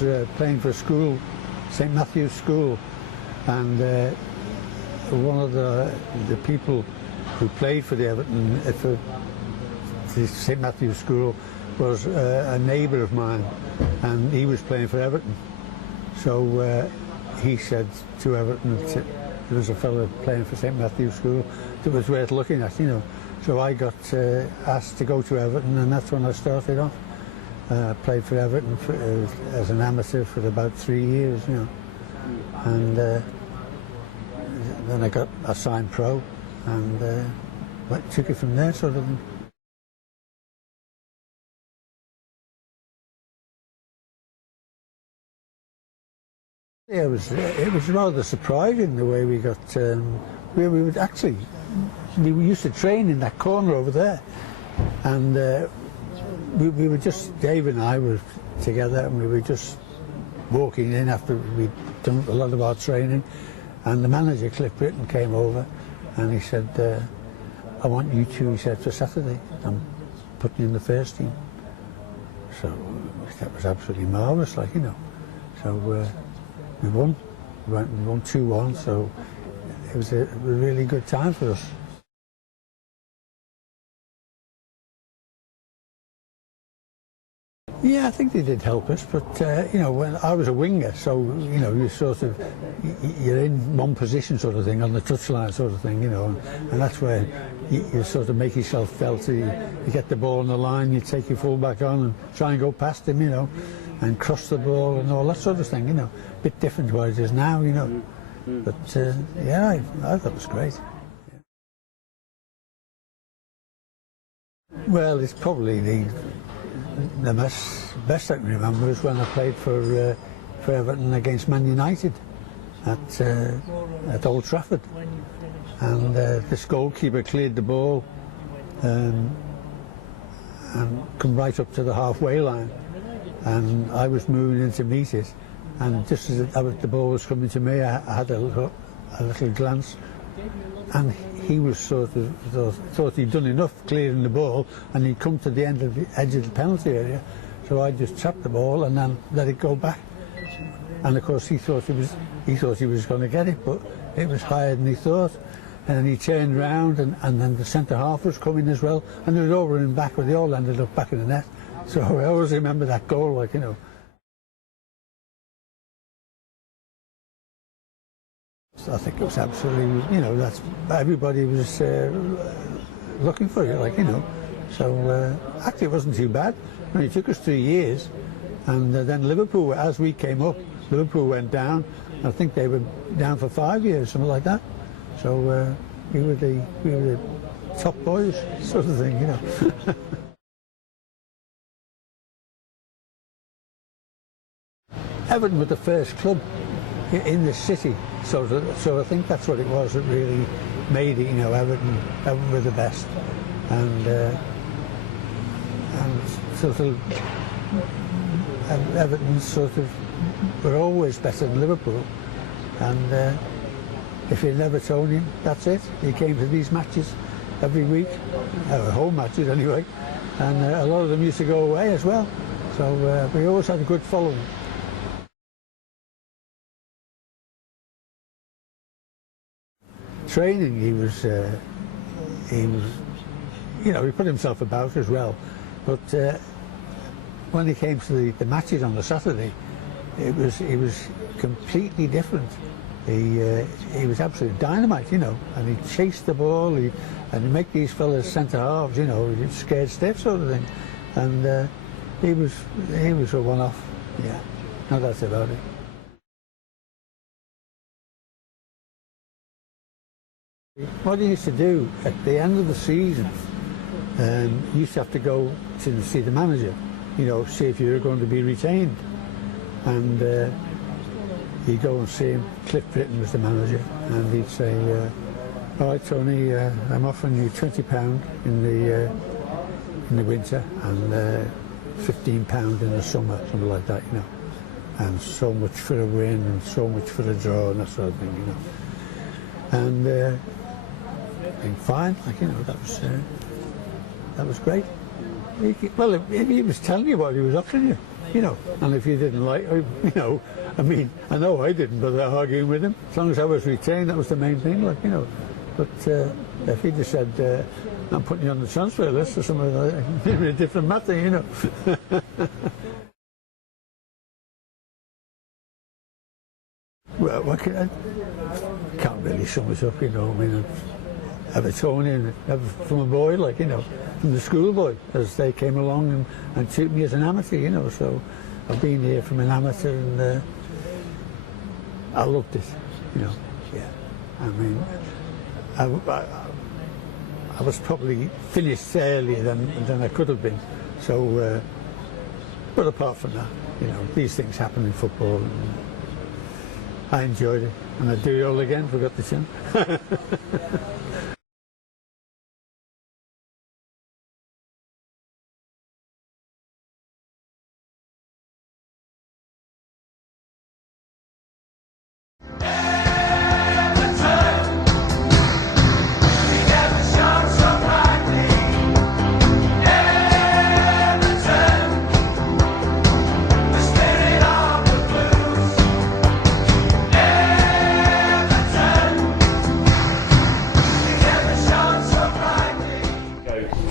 was playing for a school, St. Matthew's School, and one of the people who played for the Everton, for the St. Matthew's School, was a neighbour of mine, and he was playing for Everton. So he said to Everton, there was a fellow playing for St. Matthew's School that was worth looking at, you know. So I got asked to go to Everton, and that's when I started off. Played for Everton as an amateur for about 3 years, you know. And then I got assigned pro, and took it from there, sort of thing. Yeah, it was rather surprising the way we got. We would actually, we used to train in that corner over there, and we were just, Dave and I were together, and we were just walking in after we'd done a lot of our training, and the manager, Cliff Britton, came over, and he said, "I want you two," he said, "for Saturday. I'm putting you in the first team." So that was absolutely marvellous, like, you know. So we won. We won 2-1, so it was a really good time for us. Yeah, I think they did help us, but you know, when I was a winger, so you know, you're in one position, sort of thing, on the touchline, sort of thing, you know, and that's where you sort of make yourself felt. You get the ball on the line, you take your fullback on and try and go past him, you know, and cross the ball and all that sort of thing, you know. A bit different to what it is now, you know. But yeah, I thought it was great. Well, it's probably the best I can remember is when I played for Everton against Man United at Old Trafford, and this goalkeeper cleared the ball and come right up to the halfway line, and I was moving in to meet it, and just as the ball was coming to me, I had a little glance, and he was sort of thought he'd done enough clearing the ball, and he'd come to the edge of the penalty area, so I just tapped the ball and then let it go back. And of course he thought he was going to get it, but it was higher than he thought. And he turned round, and then the centre half was coming as well, and it was over and back, but they all ended up back in the net. So I always remember that goal, like, you know. I think it was absolutely, you know, that's everybody was looking for it, like, you know. So actually it wasn't too bad. I mean, it took us 3 years, and then Liverpool, as we came up, Liverpool went down. I think they were down for 5 years, something like that. So we were the top boys, sort of thing, you know. Everton were the first club in the city, so I think that's what it was that really made it, you know. Everton were the best, and sort of Everton sort of were always better than Liverpool, and if you're an Evertonian, that's it. You came to these matches every week, home matches anyway, and a lot of them used to go away as well, so we always had a good following. Training, he was, you know, he put himself about as well. But when he came to the matches on the Saturday, it was completely different. He was absolute dynamite, you know, and he chased the ball, and he'd make these fellas centre halves, you know, scared stiff sort of thing. And he was a one-off, yeah, no doubt about it. What he used to do at the end of the season, he used to have to go to see the manager, you know, see if you were going to be retained. And he'd go and see him. Cliff Britton was the manager, and he'd say, "All right, Tony, I'm offering you £20 in the winter and £15 in the summer, something like that, you know, and so much for a win and so much for a draw and that sort of thing, you know." And fine, like, you know, that was great. He was telling you what he was offering you. you know. And if you didn't like, you know, I mean, I know I didn't bother arguing with him. As long as I was retained, that was the main thing, like, you know. But if he just said, I'm putting you on the transfer list or something like that, it'd be a different matter, you know. Well, I can't really sum it up, you know. I mean, Evertonian from a boy, like, you know, from the schoolboy, as they came along and treated me as an amateur, you know. So I've been here from an amateur, and I loved it, you know. Yeah, I mean, I was probably finished earlier than I could have been. So, but apart from that, you know, these things happen in football. And I enjoyed it, and I'd do it all again if I got the chance.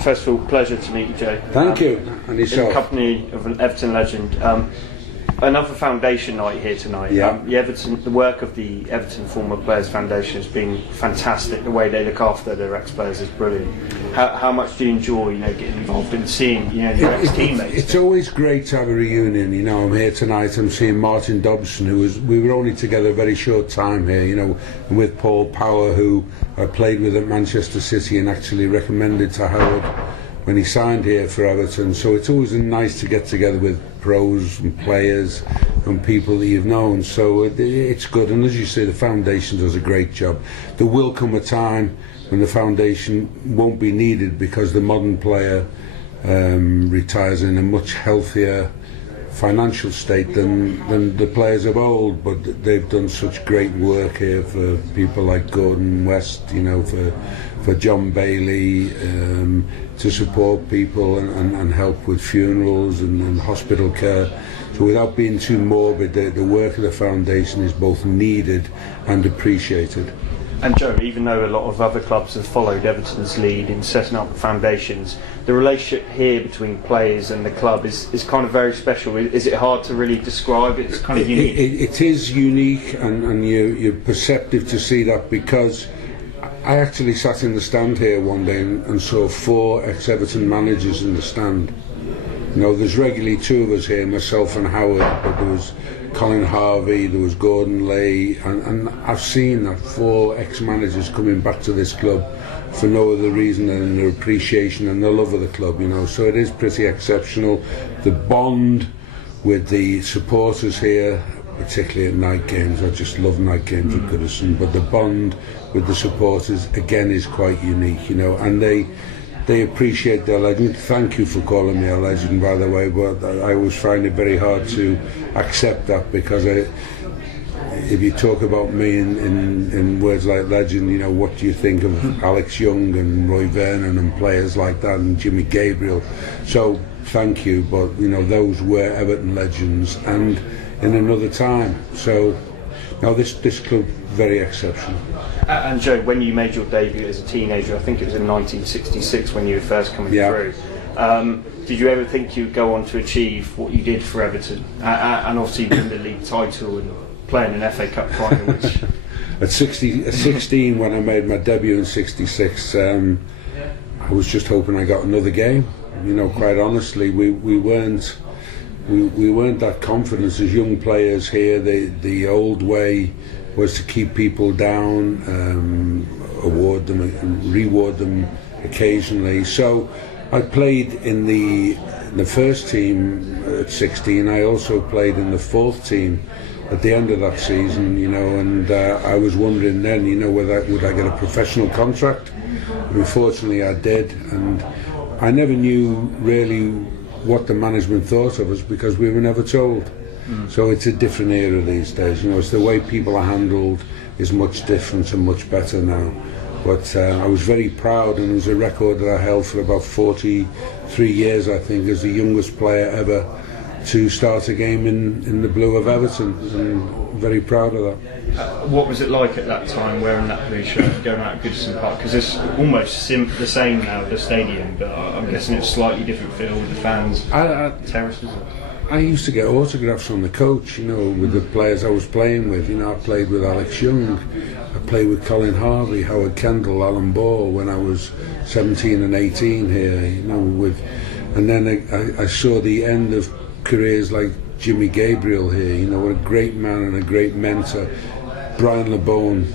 First of all, pleasure to meet you, Joe. Thank you. And yourself. In the company of an Everton legend. Another foundation night here tonight. Yeah. The work of the Everton Former Players Foundation has been fantastic. The way they look after their ex-players is brilliant. How much do you enjoy, you know, getting involved in seeing, you know, your ex-teammates? It's always great to have a reunion. You know, I'm here tonight. I'm seeing Martin Dobson, we were only together a very short time here. You know, with Paul Power, who I played with at Manchester City and actually recommended to Howard when he signed here for Everton. So it's always nice to get together with pros and players and people that you've known. So it's good, and as you say, the foundation does a great job. There will come a time when the foundation won't be needed because the modern player retires in a much healthier financial state than the players of old, but they've done such great work here for people like Gordon West, you know, for John Bailey, to support people and help with funerals and hospital care. So without being too morbid, the work of the foundation is both needed and appreciated. And Joe, even though a lot of other clubs have followed Everton's lead in setting up foundations, the relationship here between players and the club is kind of very special. Is it hard to really describe? It's kind of unique. It is unique, and you're perceptive to see that, because I actually sat in the stand here one day and saw 4 ex-Everton managers in the stand. You know, there's regularly 2 of us here, myself and Howard, but there was Colin Harvey, there was Gordon Lay, and I've seen that 4 ex-managers coming back to this club for no other reason than their appreciation and their love of the club, you know. So it is pretty exceptional. The bond with the supporters here, particularly at night games, I just love night games at Goodison, but the bond with the supporters again is quite unique, you know, and they appreciate their legend. Thank you for calling me a legend, by the way, but I always find it very hard to accept that, because if you talk about me in words like legend, you know, what do you think of Alex Young and Roy Vernon and players like that, and Jimmy Gabriel? So thank you, but you know, those were Everton legends and in another time. So now this club, very exceptional. And Joe, when you made your debut as a teenager, I think it was in 1966 when you were first coming through, did you ever think you'd go on to achieve what you did for Everton, and obviously win the league title and playing an FA Cup final? Which at 16, when I made my debut in '66, I was just hoping I got another game. You know, quite honestly, we weren't that confident as young players here. The old way was to keep people down, award them and reward them occasionally. So I played in the first team at 16. I also played in the 4th team at the end of that season, you know, and I was wondering then, you know, would I get a professional contract? Unfortunately I did, and I never knew really what the management thought of us, because we were never told. So it's a different era these days, you know. It's the way people are handled is much different and much better now. But I was very proud, and it was a record that I held for about 43 years, I think, as the youngest player ever to start a game in the blue of Everton, and very proud of that. What was it like at that time wearing that blue shirt going out at Goodison Park? Because it's almost the same now, the stadium, but I'm guessing it's slightly different feel with the fans, terraces. I used to get autographs from the coach, with the players I was playing with. I played with Alex Young, I played with Colin Harvey, Howard Kendall, Alan Ball when I was 17 and 18 here, and then I saw the end of careers like Jimmy Gabriel here, what a great man and a great mentor. Brian LeBone,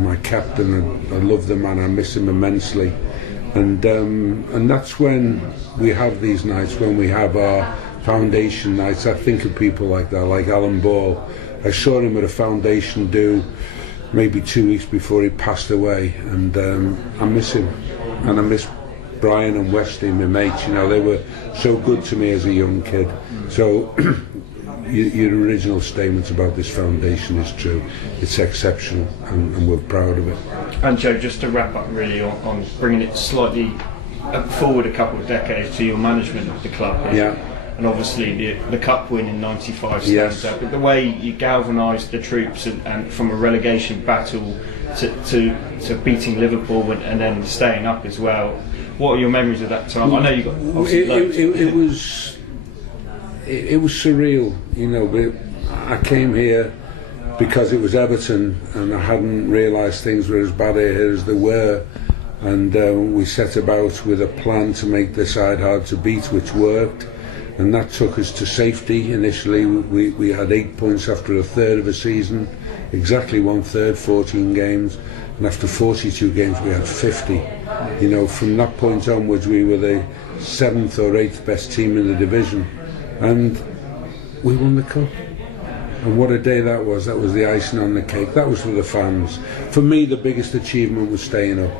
my captain, I love the man, I miss him immensely. And that's when we have these nights, when we have our foundation nights. I think of people like that, like Alan Ball. I saw him at a foundation do maybe 2 weeks before he passed away, and I miss him, and I miss Brian and Westy, my mates. They were so good to me as a young kid. So your original statement about this foundation is true. It's exceptional, and we're proud of it. And Joe, just to wrap up really on bringing it slightly forward a couple of decades to your management of the club. Yeah. And obviously the cup win in '95 stands out, but the way you galvanised the troops and from a relegation battle to beating Liverpool and then staying up as well. What are your memories of that time? I know you got it was surreal, but I came here because it was Everton, and I hadn't realised things were as bad here as they were, and we set about with a plan to make the side hard to beat, which worked. And that took us to safety. Initially we had 8 points after a third of a season, exactly 1/3, 14 games, and after 42 games we had 50. From that point onwards we were the 7th or 8th best team in the division, and we won the cup. And what a day that was the icing on the cake. That was for the fans. For me, the biggest achievement was staying up,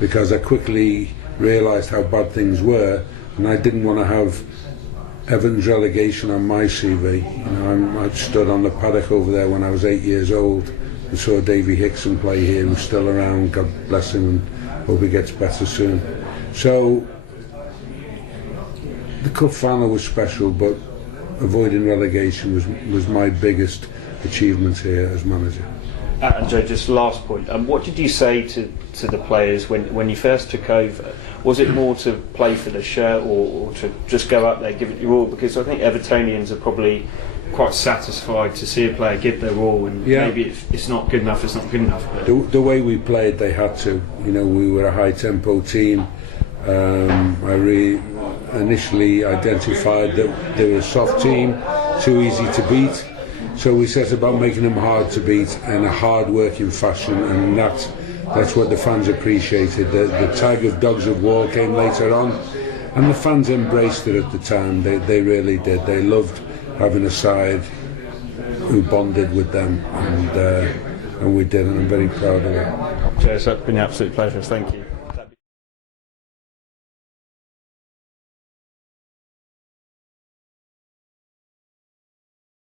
because I quickly realised how bad things were, and I didn't want to have Everton's relegation on my CV. I stood on the paddock over there when I was 8 years old and saw Davy Hickson play here, who's still around, God bless him, and hope he gets better soon. So the cup final was special, but avoiding relegation was my biggest achievement here as manager. And Joe, just last point, what did you say to the players when you first took over? Was it more to play for the shirt or to just go up there, give it your all? Because I think Evertonians are probably quite satisfied to see a player give their all, and maybe if it's not good enough, it's not good enough. But the way we played, they had to. We were a high tempo team. I initially identified that they were a soft team, too easy to beat. So we set about making them hard to beat in a hard-working fashion, and that's what the fans appreciated. The tag of Dogs of War came later on, and the fans embraced it at the time. They really did. They loved having a side who bonded with them, and we did, and I'm very proud of it. Cheers, it's been an absolute pleasure. Thank you.